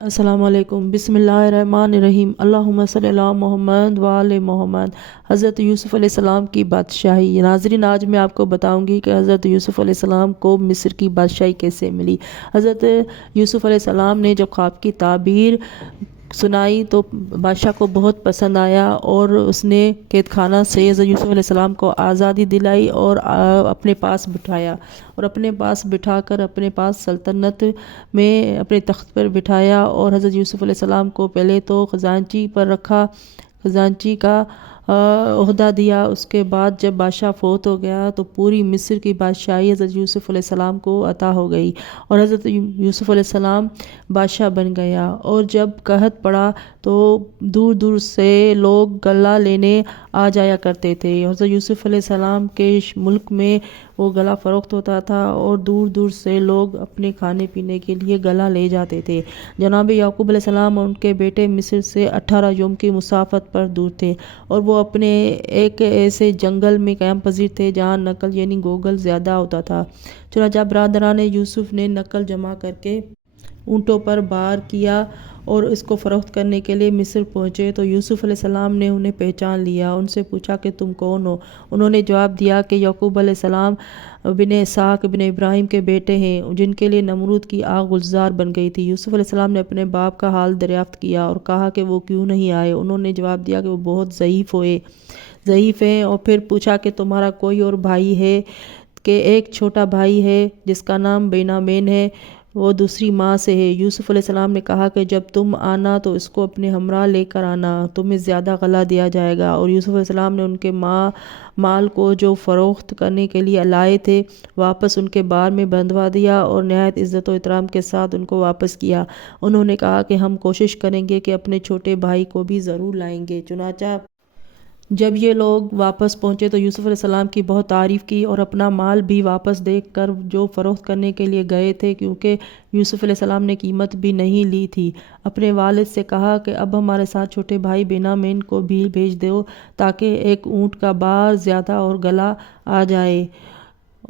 السلام علیکم۔ بسم اللہ الرحمن الرحیم۔ اللہم صلی علی محمد وآل محمد۔ حضرت یوسف علیہ السلام کی بادشاہی۔ ناظرین، آج میں آپ کو بتاؤں گی کہ حضرت یوسف علیہ السلام کو مصر کی بادشاہی کیسے ملی۔ حضرت یوسف علیہ السلام نے جب خواب کی تعبیر سنائی تو بادشاہ کو بہت پسند آیا اور اس نے قید خانہ سے حضرت یوسف علیہ السلام کو آزادی دلائی اور اپنے پاس بٹھایا اور اپنے پاس بٹھا کر اپنے پاس سلطنت میں اپنے تخت پر بٹھایا اور حضرت یوسف علیہ السلام کو پہلے تو خزانچی پر رکھا، خزانچی کا عہدہ دیا۔ اس کے بعد جب بادشاہ فوت ہو گیا تو پوری مصر کی بادشاہی حضرت یوسف علیہ السلام کو عطا ہو گئی اور حضرت یوسف علیہ السلام بادشاہ بن گیا۔ اور جب قحط پڑا تو دور دور سے لوگ غلہ لینے آ جایا کرتے تھے۔ حضرت یوسف علیہ السلام کے ملک میں وہ غلہ فروخت ہوتا تھا اور دور دور سے لوگ اپنے کھانے پینے کے لیے غلہ لے جاتے تھے۔ جناب یعقوب علیہ السلام اور ان کے بیٹے مصر سے 18 یوم کی مسافت پر دور تھے اور وہ اپنے ایک ایسے جنگل میں قیام پذیر تھے جہاں نقل یعنی گوگل زیادہ ہوتا تھا۔ چنانچہ برادران یوسف نے نقل جمع کر کے اونٹوں پر بار کیا اور اس کو فروخت کرنے کے لیے مصر پہنچے تو یوسف علیہ السلام نے انہیں پہچان لیا۔ ان سے پوچھا کہ تم کون ہو؟ انہوں نے جواب دیا کہ یعقوب علیہ السلام بن اسحاق بن ابراہیم کے بیٹے ہیں جن کے لیے نمرود کی آگ گلزار بن گئی تھی۔ یوسف علیہ السلام نے اپنے باپ کا حال دریافت کیا اور کہا کہ وہ کیوں نہیں آئے؟ انہوں نے جواب دیا کہ وہ بہت ضعیف ہیں اور پھر پوچھا کہ تمہارا کوئی اور بھائی ہے؟ کہ ایک چھوٹا بھائی ہے جس کا نام بنیامین ہے، وہ دوسری ماں سے ہے۔ یوسف علیہ السلام نے کہا کہ جب تم آنا تو اس کو اپنے ہمراہ لے کر آنا، تمہیں زیادہ غلہ دیا جائے گا۔ اور یوسف علیہ السلام نے ان کے مال کو جو فروخت کرنے کے لیے لائے تھے واپس ان کے بار میں بندھوا دیا اور نہایت عزت و احترام کے ساتھ ان کو واپس کیا۔ انہوں نے کہا کہ ہم کوشش کریں گے کہ اپنے چھوٹے بھائی کو بھی ضرور لائیں گے۔ چنانچہ جب یہ لوگ واپس پہنچے تو یوسف علیہ السلام کی بہت تعریف کی اور اپنا مال بھی واپس دے کر جو فروخت کرنے کے لیے گئے تھے، کیونکہ یوسف علیہ السلام نے قیمت بھی نہیں لی تھی، اپنے والد سے کہا کہ اب ہمارے ساتھ چھوٹے بھائی بنیامین کو بھی بھیج دو تاکہ ایک اونٹ کا بار زیادہ اور غلہ آ جائے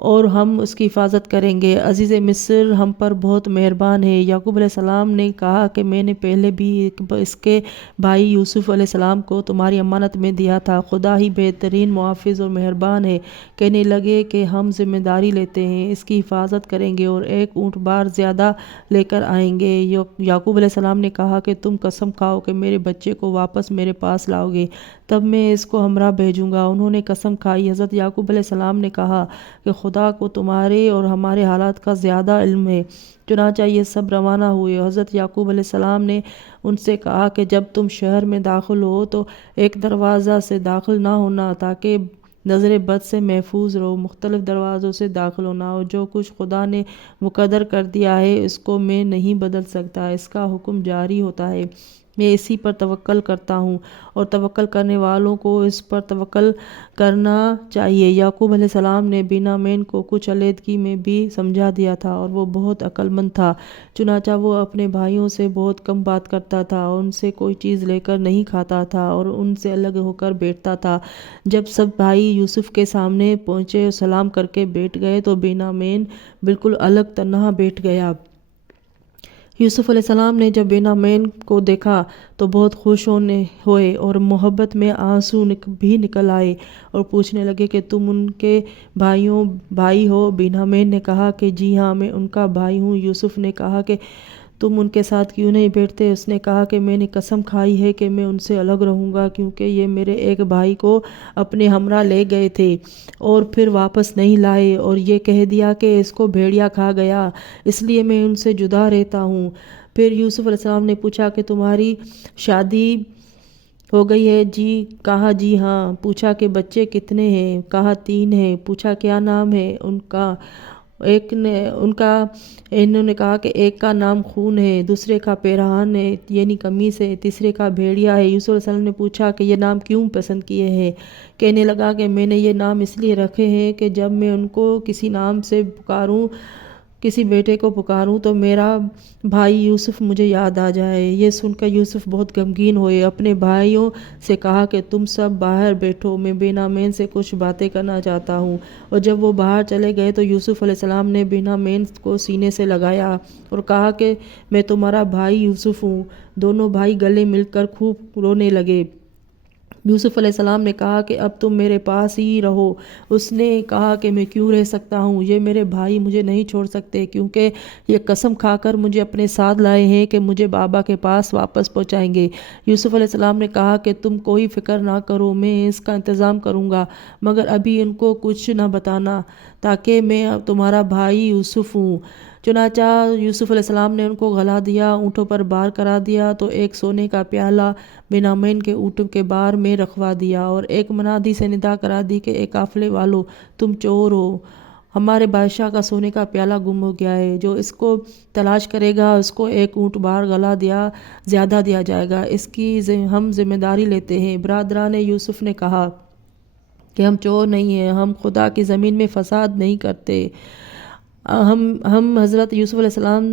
اور ہم اس کی حفاظت کریں گے۔ عزیز مصر ہم پر بہت مہربان ہے۔ یعقوب علیہ السلام نے کہا کہ میں نے پہلے بھی اس کے بھائی یوسف علیہ السلام کو تمہاری امانت میں دیا تھا، خدا ہی بہترین محافظ اور مہربان ہے۔ کہنے لگے کہ ہم ذمہ داری لیتے ہیں، اس کی حفاظت کریں گے اور ایک اونٹ بار زیادہ لے کر آئیں گے۔ یعقوب علیہ السلام نے کہا کہ تم قسم کھاؤ کہ میرے بچے کو واپس میرے پاس لاؤ گے، تب میں اس کو ہمراہ بھیجوں گا۔ انہوں نے قسم کھائی۔ حضرت یعقوب علیہ السلام نے کہا کہ خدا کو تمہارے اور ہمارے حالات کا زیادہ علم ہے۔ چنانچہ یہ سب روانہ ہوئے۔ حضرت یعقوب علیہ السلام نے ان سے کہا کہ جب تم شہر میں داخل ہو تو ایک دروازہ سے داخل نہ ہونا تاکہ نظر بد سے محفوظ رہو، مختلف دروازوں سے داخل ہونا، اور جو کچھ خدا نے مقدر کر دیا ہے اس کو میں نہیں بدل سکتا، اس کا حکم جاری ہوتا ہے، میں اسی پر توکل کرتا ہوں اور توکل کرنے والوں کو اس پر توکل کرنا چاہیے۔ یعقوب علیہ السلام نے بنیامین کو کچھ علیحدگی میں بھی سمجھا دیا تھا اور وہ بہت عقل مند تھا، چنانچہ وہ اپنے بھائیوں سے بہت کم بات کرتا تھا اور ان سے کوئی چیز لے کر نہیں کھاتا تھا اور ان سے الگ ہو کر بیٹھتا تھا۔ جب سب بھائی یوسف کے سامنے پہنچے اور سلام کر کے بیٹھ گئے تو بنیامین بالکل الگ تنہا بیٹھ گیا۔ یوسف علیہ السلام نے جب بنیامین کو دیکھا تو بہت خوش ہوئے اور محبت میں آنسو بھی نکل آئے اور پوچھنے لگے کہ تم ان کے بھائی ہو؟ بنیامین نے کہا کہ جی ہاں، میں ان کا بھائی ہوں۔ یوسف نے کہا کہ تم ان کے ساتھ کیوں نہیں بیٹھتے؟ اس نے کہا کہ میں نے قسم کھائی ہے کہ میں ان سے الگ رہوں گا، کیونکہ یہ میرے ایک بھائی کو اپنے ہمراہ لے گئے تھے اور پھر واپس نہیں لائے اور یہ کہہ دیا کہ اس کو بھیڑیا کھا گیا، اس لیے میں ان سے جدا رہتا ہوں۔ پھر یوسف علیہ السلام نے پوچھا کہ تمہاری شادی ہو گئی ہے؟ جی کہا جی ہاں۔ پوچھا کہ بچے کتنے ہیں؟ کہا 3 ہیں۔ پوچھا کیا نام ہے ان کا؟ انہوں نے کہا کہ ایک کا نام خون ہے، دوسرے کا پیرہن ہے یعنی قمیص ہے، تیسرے کا بھیڑیا ہے۔ یوسف علیہ السلام نے پوچھا کہ یہ نام کیوں پسند کیے ہیں؟ کہنے لگا کہ میں نے یہ نام اس لیے رکھے ہیں کہ جب میں ان کو کسی نام سے پکاروں کسی بیٹے کو پکاروں تو میرا بھائی یوسف مجھے یاد آ جائے۔ یہ سن کر یوسف بہت غمگین ہوئے، اپنے بھائیوں سے کہا کہ تم سب باہر بیٹھو، میں بنیامین سے کچھ باتیں کرنا چاہتا ہوں۔ اور جب وہ باہر چلے گئے تو یوسف علیہ السلام نے بنیامین کو سینے سے لگایا اور کہا کہ میں تمہارا بھائی یوسف ہوں۔ دونوں بھائی گلے مل کر خوب رونے لگے۔ یوسف علیہ السلام نے کہا کہ اب تم میرے پاس ہی رہو۔ اس نے کہا کہ میں کیوں رہ سکتا ہوں، یہ میرے بھائی مجھے نہیں چھوڑ سکتے، کیونکہ یہ قسم کھا کر مجھے اپنے ساتھ لائے ہیں کہ مجھے بابا کے پاس واپس پہنچائیں گے۔ یوسف علیہ السلام نے کہا کہ تم کوئی فکر نہ کرو، میں اس کا انتظام کروں گا، مگر ابھی ان کو کچھ نہ بتانا، تاکہ میں تمہارا بھائی یوسف ہوں۔ چنانچہ یوسف علیہ السلام نے ان کو گلا دیا، اونٹوں پر بار کرا دیا، تو ایک سونے کا پیالہ بنیامین کے اونٹوں کے بار میں رکھوا دیا اور ایک منادی سے ندا کرا دی کہ اے قافلے والو، تم چور ہو، ہمارے بادشاہ کا سونے کا پیالہ گم ہو گیا ہے، جو اس کو تلاش کرے گا اس کو ایک اونٹ بار گلا زیادہ دیا جائے گا، اس کی ہم ذمہ داری لیتے ہیں۔ برادران یوسف نے کہا کہ ہم چور نہیں ہیں، ہم خدا کی زمین میں فساد نہیں کرتے۔ ہم حضرت یوسف علیہ السلام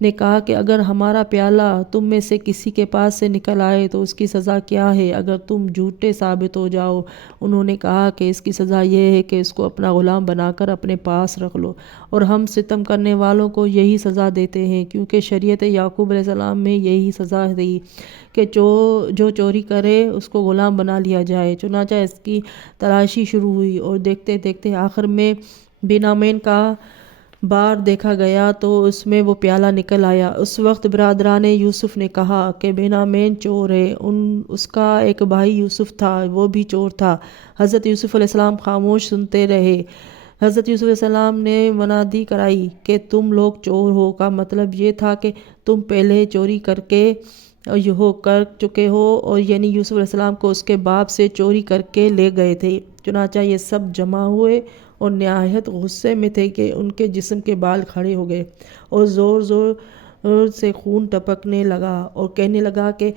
نے کہا کہ اگر ہمارا پیالہ تم میں سے کسی کے پاس سے نکل آئے تو اس کی سزا کیا ہے اگر تم جھوٹے ثابت ہو جاؤ؟ انہوں نے کہا کہ اس کی سزا یہ ہے کہ اس کو اپنا غلام بنا کر اپنے پاس رکھ لو، اور ہم ستم کرنے والوں کو یہی سزا دیتے ہیں، کیونکہ شریعت یعقوب علیہ السلام میں یہی سزا دی کہ جو چوری کرے اس کو غلام بنا لیا جائے۔ چنانچہ اس کی تلاشی شروع ہوئی اور دیکھتے دیکھتے آخر میں بنیامین کا بار دیکھا گیا تو اس میں وہ پیالہ نکل آیا۔ اس وقت برادران یوسف نے کہا کہ بنیامین چور ہے، اس کا ایک بھائی یوسف تھا، وہ بھی چور تھا۔ حضرت یوسف علیہ السلام خاموش سنتے رہے۔ حضرت یوسف علیہ السلام نے منادی کرائی کہ تم لوگ چور ہو، کا مطلب یہ تھا کہ تم پہلے چوری کر چکے ہو، اور یعنی یوسف علیہ السلام کو اس کے باپ سے چوری کر کے لے گئے تھے۔ چنانچہ یہ سب جمع ہوئے اور نہایت غصے میں تھے کہ ان کے جسم کے بال کھڑے ہو گئے اور زور زور سے خون ٹپکنے لگا اور کہنے لگا کہ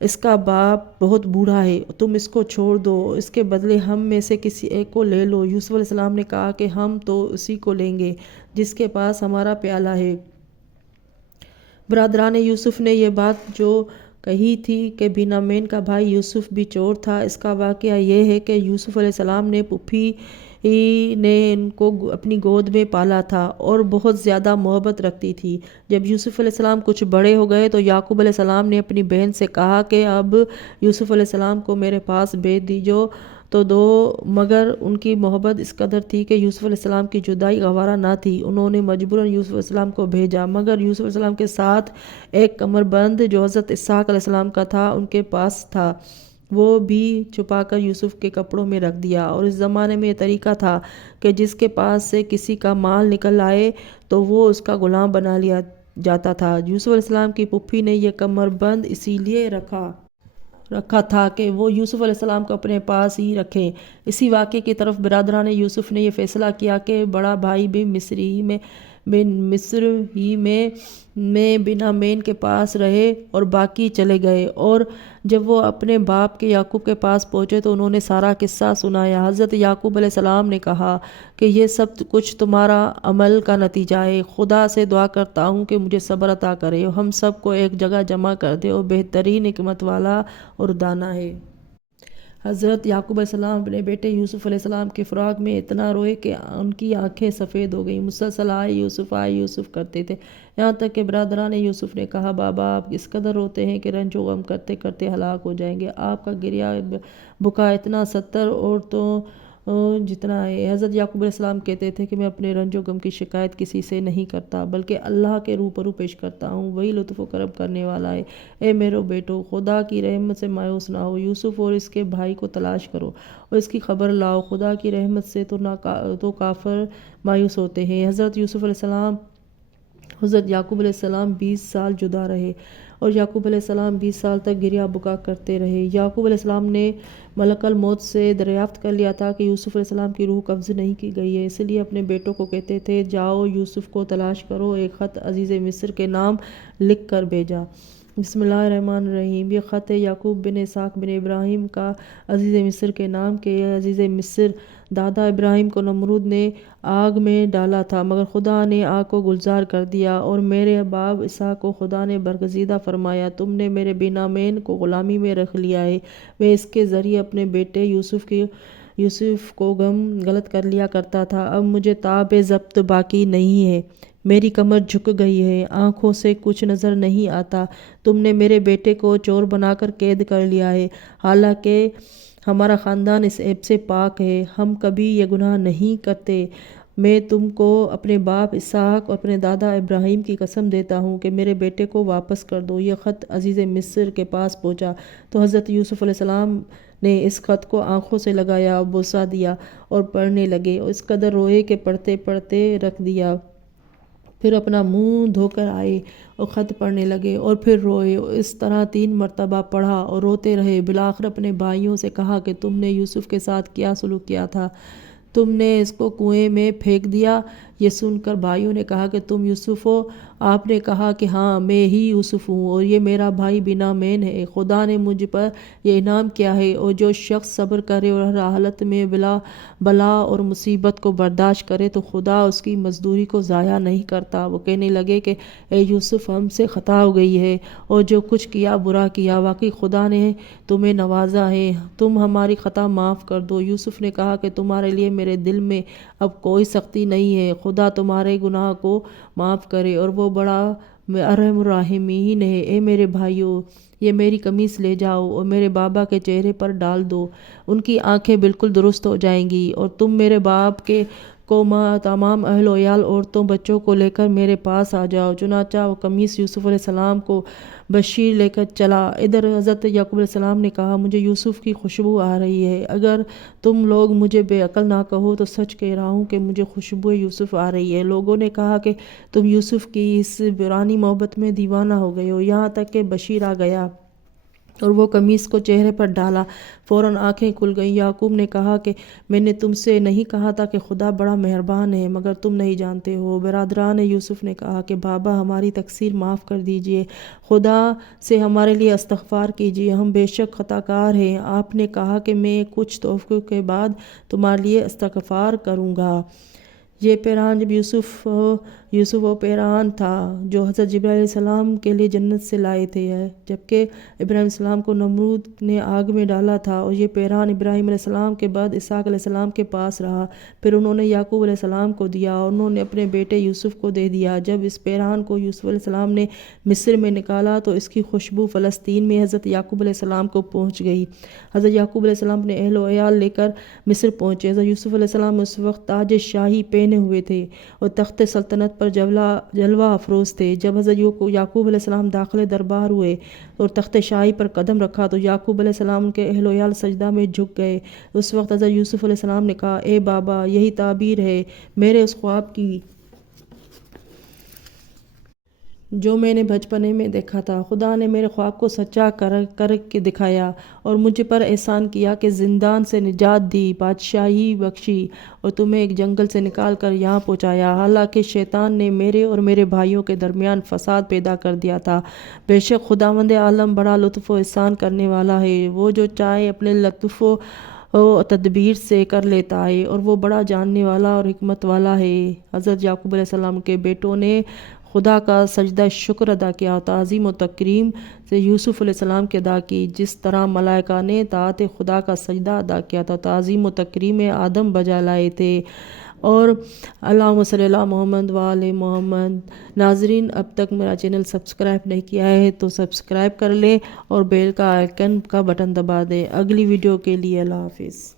اس کا باپ بہت بوڑھا ہے، تم اس کو چھوڑ دو، اس کے بدلے ہم میں سے کسی ایک کو لے لو۔ یوسف علیہ السلام نے کہا کہ ہم تو اسی کو لیں گے جس کے پاس ہمارا پیالہ ہے۔ برادران یوسف نے یہ بات جو کہی تھی کہ بنیامین کا بھائی یوسف بھی چور تھا، اس کا واقعہ یہ ہے کہ یوسف علیہ السلام نے پھوپھی نے ان کو اپنی گود میں پالا تھا اور بہت زیادہ محبت رکھتی تھی۔ جب یوسف علیہ السلام کچھ بڑے ہو گئے تو یعقوب علیہ السلام نے اپنی بہن سے کہا کہ اب یوسف علیہ السلام کو میرے پاس بھیج دیجو تو دو، مگر ان کی محبت اس قدر تھی کہ یوسف علیہ السلام کی جدائی گوارا نہ تھی۔ انہوں نے مجبوراً یوسف علیہ السلام کو بھیجا، مگر یوسف علیہ السلام کے ساتھ ایک کمر بند جو حضرت اسحاق علیہ السلام کا تھا ان کے پاس تھا، وہ بھی چھپا کر یوسف کے کپڑوں میں رکھ دیا۔ اور اس زمانے میں یہ طریقہ تھا کہ جس کے پاس سے کسی کا مال نکل آئے تو وہ اس کا غلام بنا لیا جاتا تھا۔ یوسف علیہ السلام کی پھوپھی نے یہ کمر بند اسی لیے رکھا تھا کہ وہ یوسف علیہ السلام کو اپنے پاس ہی رکھیں۔ اسی واقعے کی طرف برادران یوسف نے یہ فیصلہ کیا کہ بڑا بھائی بھی مصر ہی میں بنیامین کے پاس رہے اور باقی چلے گئے۔ اور جب وہ اپنے باپ کے یعقوب کے پاس پہنچے تو انہوں نے سارا قصہ سنایا۔ حضرت یعقوب علیہ السلام نے کہا کہ یہ سب کچھ تمہارا عمل کا نتیجہ ہے، خدا سے دعا کرتا ہوں کہ مجھے صبر عطا کرے اور ہم سب کو ایک جگہ جمع کر دے، اور بہترین حکمت والا اور دانا ہے۔ حضرت یعقوب علیہ السلام اپنے بیٹے یوسف علیہ السلام کے فراق میں اتنا روئے کہ ان کی آنکھیں سفید ہو گئیں، مسلسل آئے یوسف کرتے تھے، یہاں تک کہ برادران یوسف نے کہا بابا آپ اس قدر روتے ہیں کہ رنج و غم کرتے کرتے ہلاک ہو جائیں گے، آپ کا گریہ بکا اتنا 70 عورتوں جتنا ہے۔ حضرت یعقوب علیہ السلام کہتے تھے کہ میں اپنے رنج و غم کی شکایت کسی سے نہیں کرتا بلکہ اللہ کے روبرو پیش کرتا ہوں، وہی لطف و کرم کرنے والا ہے۔ اے میرے بیٹو، خدا کی رحمت سے مایوس نہ ہو، یوسف اور اس کے بھائی کو تلاش کرو اور اس کی خبر لاؤ، خدا کی رحمت سے تو کافر مایوس ہوتے ہیں۔ حضرت یعقوب علیہ السلام 20 سال جدا رہے اور یعقوب علیہ السلام 20 سال تک گریہ بکا کرتے رہے۔ یعقوب علیہ السلام نے ملک الموت سے دریافت کر لیا تھا کہ یوسف علیہ السلام کی روح قبض نہیں کی گئی ہے، اس لیے اپنے بیٹوں کو کہتے تھے جاؤ یوسف کو تلاش کرو۔ ایک خط عزیز مصر کے نام لکھ کر بھیجا۔ بسم اللہ الرحمن الرحیم۔ یہ خط ہے یعقوب بن اسحاق بن ابراہیم کا عزیز مصر کے نام کے۔ یہ عزیز مصر دادا ابراہیم کو نمرود نے آگ میں ڈالا تھا، مگر خدا نے آگ کو گلزار کر دیا، اور میرے باپ اسحاق کو خدا نے برگزیدہ فرمایا، تم نے میرے بنیامین کو غلامی میں رکھ لیا ہے۔ میں اس کے ذریعے اپنے بیٹے یوسف کو غلط کر لیا کرتا تھا، اب مجھے تاب ضبط باقی نہیں ہے، میری کمر جھک گئی ہے، آنکھوں سے کچھ نظر نہیں آتا۔ تم نے میرے بیٹے کو چور بنا کر قید کر لیا ہے، حالانکہ ہمارا خاندان اس عیب سے پاک ہے، ہم کبھی یہ گناہ نہیں کرتے۔ میں تم کو اپنے باپ اسحاق اور اپنے دادا ابراہیم کی قسم دیتا ہوں کہ میرے بیٹے کو واپس کر دو۔ یہ خط عزیز مصر کے پاس پہنچا تو حضرت یوسف علیہ السلام نے اس خط کو آنکھوں سے لگایا اور بوسہ دیا اور پڑھنے لگے، اور اس قدر روئے کہ پڑھتے پڑھتے رکھ دیا۔ پھر اپنا منہ دھو کر آئے اور خط پڑھنے لگے اور پھر روئے، اس طرح 3 مرتبہ پڑھا اور روتے رہے۔ بالآخر اپنے بھائیوں سے کہا کہ تم نے یوسف کے ساتھ کیا سلوک کیا تھا، تم نے اس کو کنویں میں پھینک دیا۔ یہ سن کر بھائیوں نے کہا کہ تم یوسف ہو؟ آپ نے کہا کہ ہاں، میں ہی یوسف ہوں، اور یہ میرا بھائی بنیامین ہے۔ خدا نے مجھ پر یہ انعام کیا ہے، اور جو شخص صبر کرے اور ہر حالت میں بلا اور مصیبت کو برداشت کرے تو خدا اس کی مزدوری کو ضائع نہیں کرتا۔ وہ کہنے لگے کہ اے یوسف، ہم سے خطا ہو گئی ہے، اور جو کچھ کیا برا کیا، واقعی خدا نے تمہیں نوازا ہے، تم ہماری خطا معاف کر دو۔ یوسف نے کہا کہ تمہارے لیے میرے دل میں اب کوئی سختی نہیں ہے، خدا تمہارے گناہ کو معاف کرے، اور وہ بڑا ارحم الراحمین ہے۔ اے میرے بھائیو، یہ میری قمیص لے جاؤ اور میرے بابا کے چہرے پر ڈال دو، ان کی آنکھیں بالکل درست ہو جائیں گی، اور تم میرے باپ کو تمام اہل و عیال، عورتوں بچوں کو لے کر میرے پاس آ جاؤ۔ چنانچہ وہ قمیص یوسف علیہ السلام کو بشیر لے کر چلا۔ ادھر حضرت یعقوب علیہ السلام نے کہا، مجھے یوسف کی خوشبو آ رہی ہے، اگر تم لوگ مجھے بے عقل نہ کہو تو سچ کہہ رہا ہوں کہ مجھے خوشبو یوسف آ رہی ہے۔ لوگوں نے کہا کہ تم یوسف کی اس پرانی محبت میں دیوانہ ہو گئے ہو، یہاں تک کہ بشیر آ گیا اور وہ قمیص کو چہرے پر ڈالا، فوراً آنکھیں کھل گئیں۔ یعقوب نے کہا کہ میں نے تم سے نہیں کہا تھا کہ خدا بڑا مہربان ہے، مگر تم نہیں جانتے ہو۔ برادران یوسف نے کہا کہ بابا، ہماری تقصیر معاف کر دیجئے، خدا سے ہمارے لیے استغفار کیجئے، ہم بے شک خطا کار ہیں۔ آپ نے کہا کہ میں کچھ توقع کے بعد تمہارے لیے استغفار کروں گا۔ یہ پیران جب یوسف وہ پیران تھا جو حضرت جبرائیل علیہ السلام کے لیے جنت سے لائے تھے، جبکہ ابراہیم علیہ السلام کو نمرود نے آگ میں ڈالا تھا، اور یہ پیران ابراہیم علیہ السلام کے بعد اسحاق علیہ السلام کے پاس رہا۔ پھر انہوں نے یعقوب علیہ السلام کو دیا، اور انہوں نے اپنے بیٹے یوسف کو دے دیا۔ جب اس پیران کو یوسف علیہ السلام نے مصر میں نکالا تو اس کی خوشبو فلسطین میں حضرت یعقوب علیہ السلام کو پہنچ گئی۔ حضرت یعقوب علیہ السلام اپنے اہل و عیال لے کر مصر پہنچے۔ حضرت یوسف علیہ السلام اس وقت تاج شاہی پہنے ہوئے تھے اور تخت سلطنت پر جلوہ افروز تھے۔ جب حضرت یعقوب علیہ السلام داخل دربار ہوئے اور تخت شاہی پر قدم رکھا تو یعقوب علیہ السلام کے اہل و عیال سجدہ میں جھک گئے۔ اس وقت حضرت یوسف علیہ السلام نے کہا، اے بابا، یہی تعبیر ہے میرے اس خواب کی جو میں نے بچپنے میں دیکھا تھا۔ خدا نے میرے خواب کو سچا کر کے دکھایا اور مجھ پر احسان کیا کہ زندان سے نجات دی، بادشاہی بخشی، اور تمہیں ایک جنگل سے نکال کر یہاں پہنچایا، حالانکہ شیطان نے میرے اور میرے بھائیوں کے درمیان فساد پیدا کر دیا تھا۔ بے شک خداوند عالم بڑا لطف و احسان کرنے والا ہے، وہ جو چاہے اپنے لطف و تدبیر سے کر لیتا ہے، اور وہ بڑا جاننے والا اور حکمت والا ہے۔ حضرت یعقوب علیہ السلام کے بیٹوں نے خدا کا سجدہ شکر ادا کیا اور تعظیم و تکریم سے یوسف علیہ السلام کی ادا کی، جس طرح ملائکہ نے طاعت خدا کا سجدہ ادا کیا تھا، تعظیم و تکریم آدم بجا لائے تھے۔ اور اللہم صلی اللہ محمد وآل محمد۔ ناظرین، اب تک میرا چینل سبسکرائب نہیں کیا ہے تو سبسکرائب کر لیں اور بیل کا آئیکن کا بٹن دبا دیں۔ اگلی ویڈیو کے لیے اللہ حافظ۔